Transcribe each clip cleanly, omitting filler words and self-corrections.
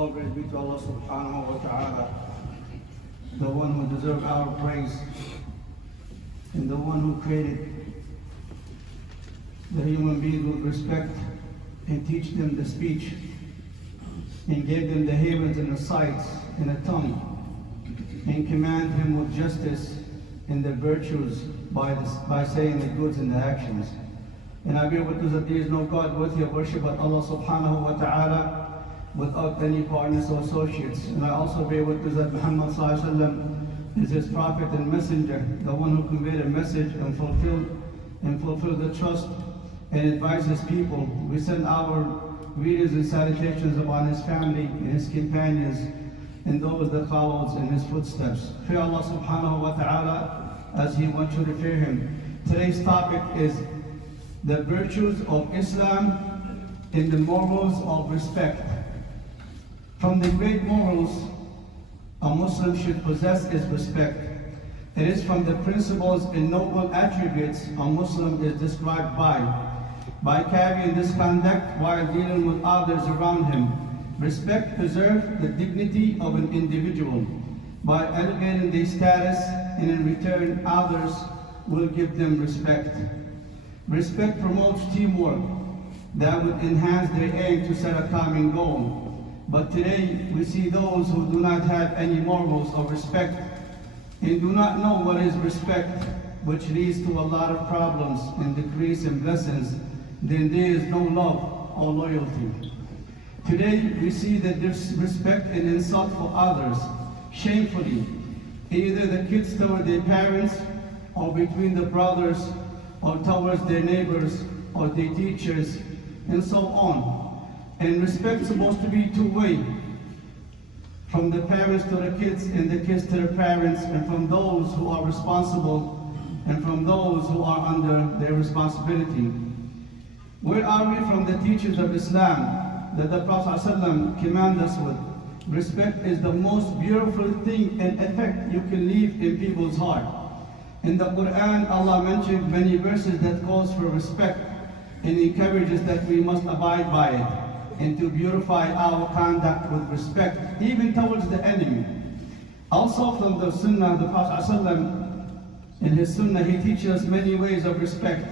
All praise be to Allah subhanahu wa ta'ala, the one who deserves our praise, and the one who created the human beings with respect and teach them the speech, and gave them the heavens and the sights and a tongue, and command him with justice and the virtues by saying the goods and the actions. And I bear witness that there is no God worthy of worship but Allah subhanahu wa ta'ala, without any partners or associates. And I also bear witness that Muhammad sallallahu alaihi wasallam is his prophet and messenger, the one who conveyed a message and fulfilled the trust and advised his people. We send our greetings and salutations upon his family and his companions and those that follows in his footsteps. Fear Allah subhanahu wa ta'ala as he wants you to fear him. Today's topic is the virtues of Islam and the morals of respect. From the great morals a Muslim should possess is respect. It is from the principles and noble attributes a Muslim is described by carrying this conduct while dealing with others around him. Respect preserves the dignity of an individual by elevating their status, and in return others will give them respect. Respect promotes teamwork that would enhance their aim to set a common goal. But today we see those who do not have any morals of respect and do not know what is respect, which leads to a lot of problems and decrease in blessings. Then there is no love or loyalty. Today we see that disrespect and insult for others, shamefully, either the kids toward their parents, or between the brothers, or towards their neighbors, or their teachers, and so on. And respect is supposed to be two-way, from the parents to the kids, and the kids to their parents, and from those who are responsible, and from those who are under their responsibility. Where are we from the teachings of Islam that the Prophet ﷺ commanded us with? Respect is the most beautiful thing and effect you can leave in people's heart. In the Quran, Allah mentioned many verses that calls for respect and encourages that we must abide by it and to beautify our conduct with respect, even towards the enemy. Also from the Sunnah, the Prophet ﷺ, in his Sunnah, he teaches us many ways of respect.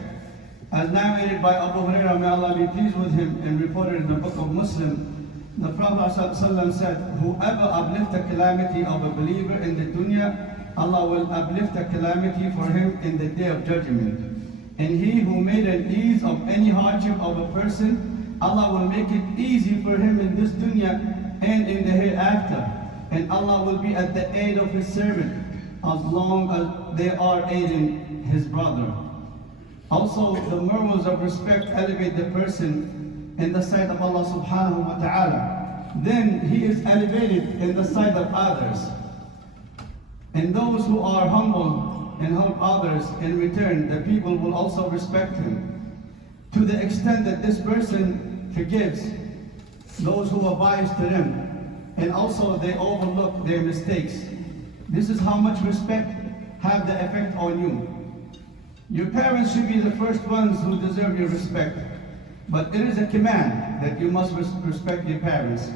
As narrated by Abu Hurairah, may Allah be pleased with him, and reported in the book of Muslim, the Prophet ﷺ said, whoever uplifts the calamity of a believer in the dunya, Allah will uplift a calamity for him in the day of judgment. And he who made an ease of any hardship of a person, Allah will make it easy for him in this dunya and in the hereafter. And Allah will be at the aid of his servant as long as they are aiding his brother. Also, the morals of respect elevate the person in the sight of Allah subhanahu wa ta'ala. Then he is elevated in the sight of others. And those who are humble and help others in return, the people will also respect him. To the extent that this person forgives those who are biased to them, and also they overlook their mistakes. This is how much respect have the effect on you. Your parents should be the first ones who deserve your respect, but it is a command that you must respect your parents.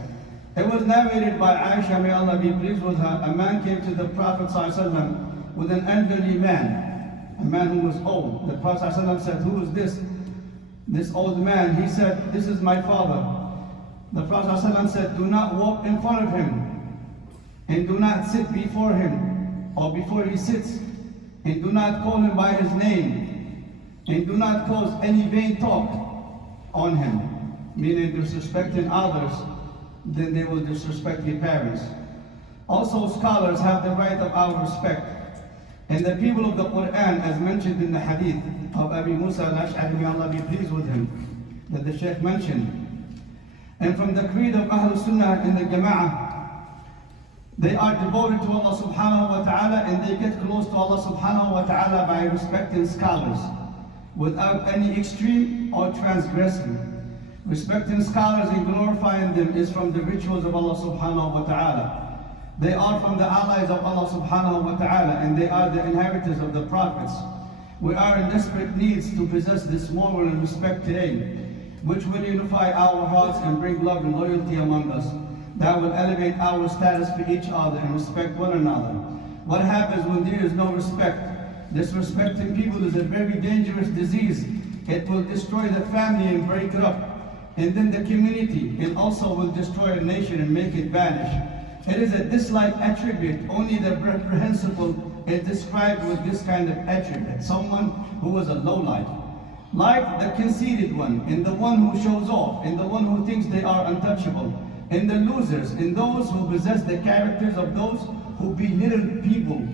It was narrated by Aisha, may Allah be pleased with her, a man came to the Prophet ﷺ with an elderly man, a man who was old. The Prophet ﷺ said, who is this? This old man. He said, this is my father. The Prophet ﷺ said, do not walk in front of him, and do not sit before him, or before he sits, and do not call him by his name, and do not cause any vain talk on him, meaning disrespecting others, then they will disrespect your parents. Also, scholars have the right of our respect. And the people of the Quran, as mentioned in the hadith of Abu Musa al-Ash'ari, may Allah be pleased with him, that the Shaykh mentioned. And from the creed of Ahlul Sunnah in the Jama'ah, they are devoted to Allah subhanahu wa ta'ala, and they get close to Allah subhanahu wa ta'ala by respecting scholars without any extreme or transgression. Respecting scholars and glorifying them is from the rituals of Allah subhanahu wa ta'ala. They are from the allies of Allah subhanahu wa ta'ala, and they are the inheritors of the prophets. We are in desperate needs to possess this moral and respect today, which will unify our hearts and bring love and loyalty among us. that will elevate our status for each other and respect one another. What happens when there is no respect? Disrespecting people is a very dangerous disease. It will destroy the family and break it up, and then the community, and also will destroy a nation and make it vanish. It is a dislike attribute. Only the reprehensible is described with this kind of attribute, someone who is a lowlife. Like the conceited one, and the one who shows off, and the one who thinks they are untouchable, and the losers, and those who possess the characters of those who belittle people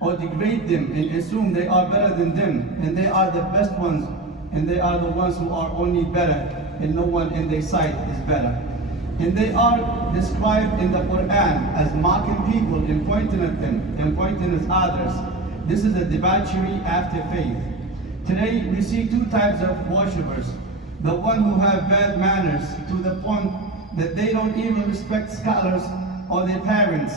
or degrade them and assume they are better than them, and they are the best ones, and they are the ones who are only better, and no one in their sight is better. And they are described in the Quran as mocking people and pointing at them and pointing at others. This is a debauchery after faith. Today we see two types of worshippers. The one who have bad manners to the point that they don't even respect scholars or their parents.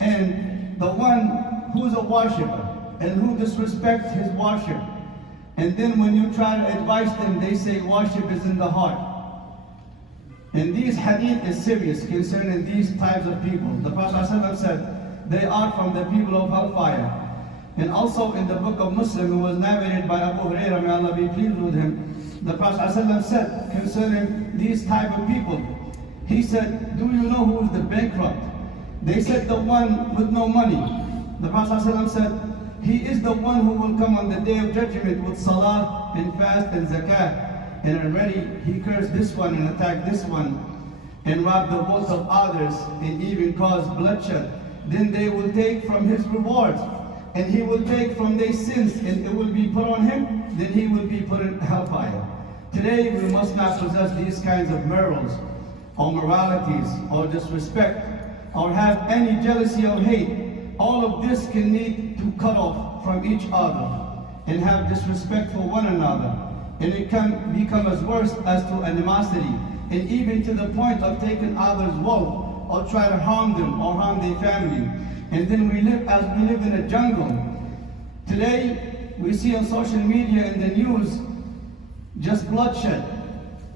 And the one who's a worshipper and who disrespects his worship. And then when you try to advise them, they say worship is in the heart. And these hadith is serious concerning these types of people. The Prophet ﷺ said, they are from the people of hellfire. And also in the book of Muslim, it was narrated by Abu Hurairah, may Allah be pleased with him, the Prophet ﷺ said concerning these type of people, he said, do you know who is the bankrupt? They said, the one with no money. The Prophet ﷺ said, he is the one who will come on the day of judgment with salah and fast and zakat. And already he cursed this one and attacked this one and robbed the wealth of others and even caused bloodshed. Then they will take from his rewards, and he will take from their sins, and it will be put on him, then he will be put in hellfire. Today we must not possess these kinds of morals or moralities or disrespect or have any jealousy or hate. All of this can lead to cut off from each other and have disrespect for one another. And it can become as worse as to animosity, and even to the point of taking others' wealth or try to harm them or harm their family. And then we live as we live in a jungle. Today we see on social media and the news just bloodshed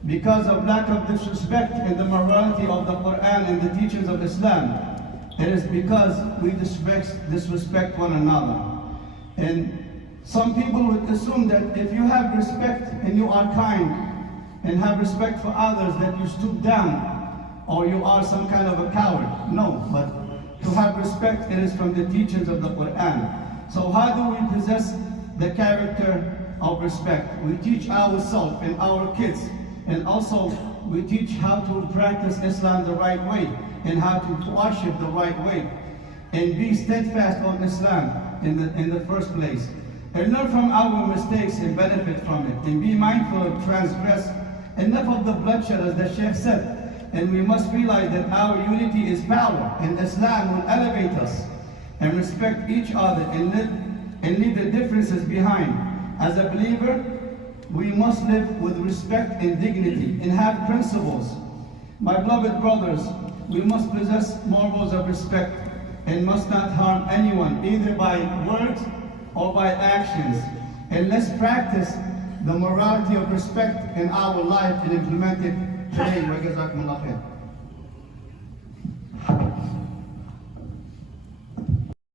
because of lack of disrespect and the morality of the Quran and the teachings of Islam. It is because we disrespect one another. And some people would assume that if you have respect and you are kind and have respect for others, that you stoop down or you are some kind of a coward. No, but to have respect, it is from the teachings of the Quran. So how do we possess the character of respect? We teach ourselves and our kids, and also we teach how to practice Islam the right way and how to worship the right way and be steadfast on Islam in the first place. And learn from our mistakes and benefit from it, and be mindful of transgress. Enough of the bloodshed, as the Sheikh said, and we must realize that our unity is power, and Islam will elevate us and respect each other and leave the differences behind. As a believer, we must live with respect and dignity and have principles. My beloved brothers, we must possess morals of respect and must not harm anyone, either by words or by actions. And let's practice the morality of respect in our life and implement it today.